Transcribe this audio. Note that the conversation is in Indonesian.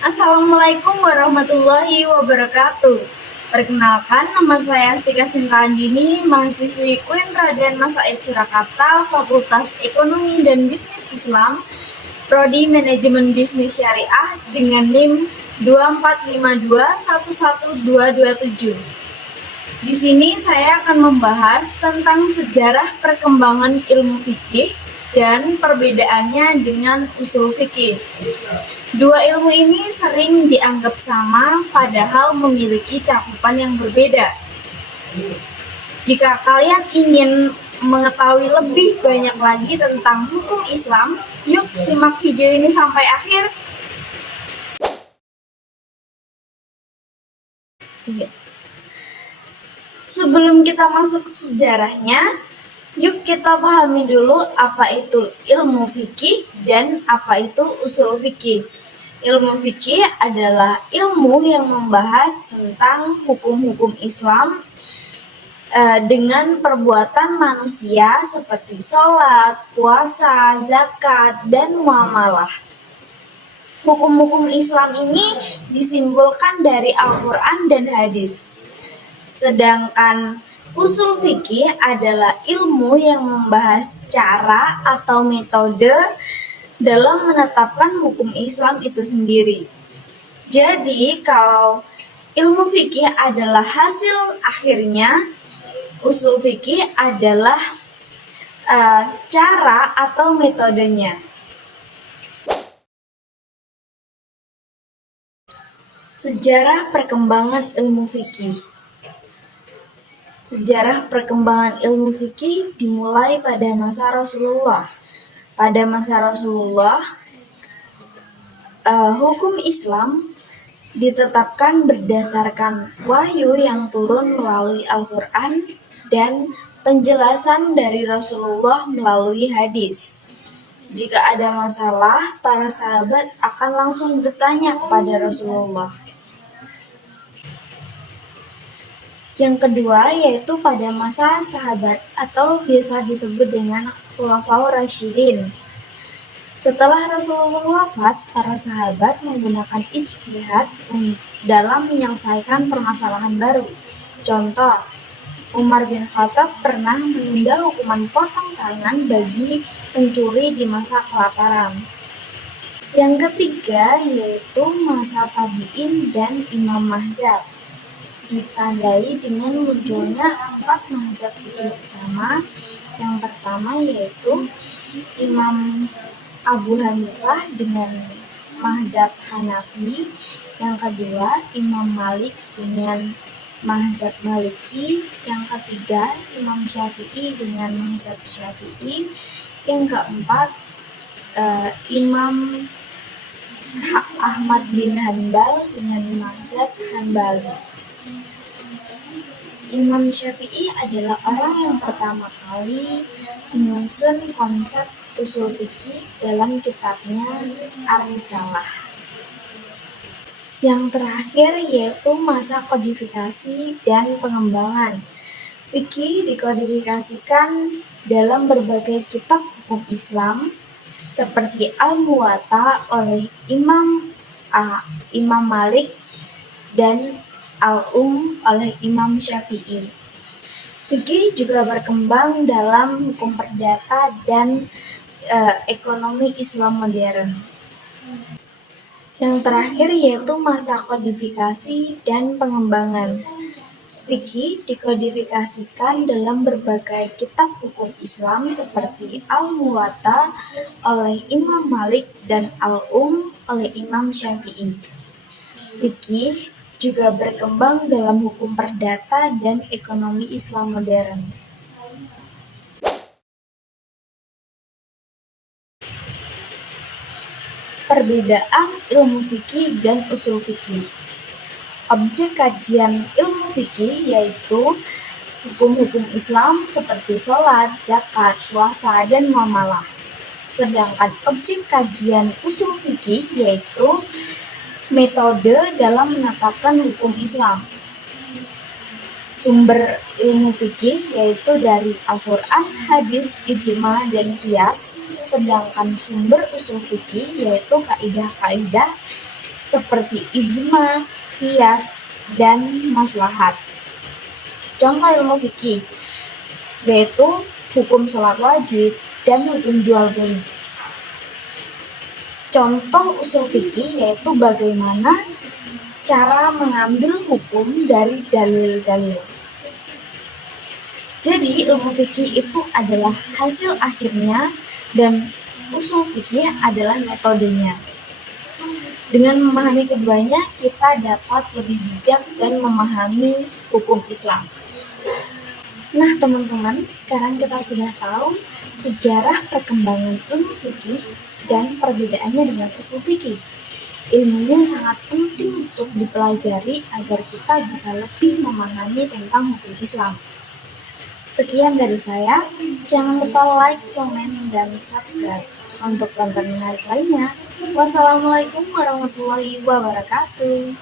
Assalamualaikum warahmatullahi wabarakatuh. Perkenalkan, nama saya Astika Sintaandini, mahasiswi UIN Raden Mas Said Surakarta, Fakultas Ekonomi dan Bisnis Islam, Prodi Manajemen Bisnis Syariah dengan NIM 24521127. Di sini saya akan membahas tentang sejarah perkembangan ilmu fikih dan perbedaannya dengan usul fikih. Dua ilmu ini sering dianggap sama, padahal memiliki cakupan yang berbeda. Jika kalian ingin mengetahui lebih banyak lagi tentang hukum Islam, yuk simak video ini sampai akhir. Sebelum kita masuk ke sejarahnya, yuk kita pahami dulu apa itu ilmu fikih dan apa itu usul fikih. Ilmu fikih adalah ilmu yang membahas tentang hukum-hukum Islam dengan perbuatan manusia seperti sholat, puasa, zakat, dan muamalah. Hukum-hukum Islam ini disimpulkan dari Al-Quran dan hadis. Sedangkan usul fikih adalah ilmu yang membahas cara atau metode dalam menetapkan hukum Islam itu sendiri. Jadi, kalau ilmu fikih adalah hasil akhirnya, usul fikih adalah cara atau metodenya. Sejarah perkembangan ilmu fikih. Sejarah perkembangan ilmu fikih dimulai pada masa Rasulullah. Pada masa Rasulullah, hukum Islam ditetapkan berdasarkan wahyu yang turun melalui Al-Quran dan penjelasan dari Rasulullah melalui hadis. Jika ada masalah, para sahabat akan langsung bertanya kepada Rasulullah. Yang kedua yaitu pada masa sahabat atau biasa disebut dengan Khulafaur Rasyidin. Setelah Rasulullah wafat, para sahabat menggunakan ijtihad dalam menyelesaikan permasalahan baru. Contoh, Umar bin Khattab pernah menunda hukuman potong tangan bagi pencuri di masa kelaparan. Yang ketiga yaitu masa tabi'in dan imam mazhab. Ditandai dengan munculnya 4 mazhab fikih utama. Yang pertama yaitu Imam Abu Hanifah dengan mazhab Hanafi. Yang kedua Imam Malik dengan mazhab Maliki. Yang ketiga Imam Syafi'i dengan mazhab Syafi'i. Yang keempat Imam Ahmad bin Hanbal dengan mazhab Hanbali. Imam Syafi'i adalah orang yang pertama kali menyusun konsep usul fikih dalam kitabnya Ar-Risalah. Yang terakhir yaitu masa kodifikasi dan pengembangan. Fikih dikodifikasikan dalam berbagai kitab hukum Islam seperti Al-Muwatta oleh Imam Malik dan Al-Um oleh Imam Syafi'i. Fikih juga berkembang dalam hukum perdata dan ekonomi Islam modern. Yang terakhir yaitu masa kodifikasi dan pengembangan. Fikih dikodifikasikan dalam berbagai kitab hukum Islam seperti Al-Muwatta oleh Imam Malik dan Al-Um oleh Imam Syafi'i. Fikih juga berkembang dalam hukum perdata dan ekonomi Islam modern. Perbedaan ilmu fikih dan usul fikih. Objek kajian ilmu fikih yaitu hukum-hukum Islam seperti sholat, zakat, puasa, dan muamalah. Sedangkan objek kajian usul fikih yaitu metode dalam menetapkan hukum Islam. Sumber ilmu fikih yaitu dari Al-Quran, hadis, ijma, dan qiyas. Sedangkan sumber usul fikih yaitu kaidah-kaidah seperti ijma, qiyas, dan maslahat. Contoh ilmu fikih yaitu hukum sholat wajib dan hukum jual beli. Contoh usul fikih yaitu bagaimana cara mengambil hukum dari dalil-dalil. Jadi ilmu fikih itu adalah hasil akhirnya dan usul fikih adalah metodenya. Dengan memahami keduanya, kita dapat lebih bijak dan memahami hukum Islam. Nah teman-teman, sekarang kita sudah tahu sejarah perkembangan ilmu fikih dan perbedaannya dengan usul fikih. Ilmunya sangat penting untuk dipelajari agar kita bisa lebih memahami tentang hukum Islam. Sekian dari saya, jangan lupa like, komen, dan subscribe untuk konten menarik lainnya. Wassalamualaikum warahmatullahi wabarakatuh.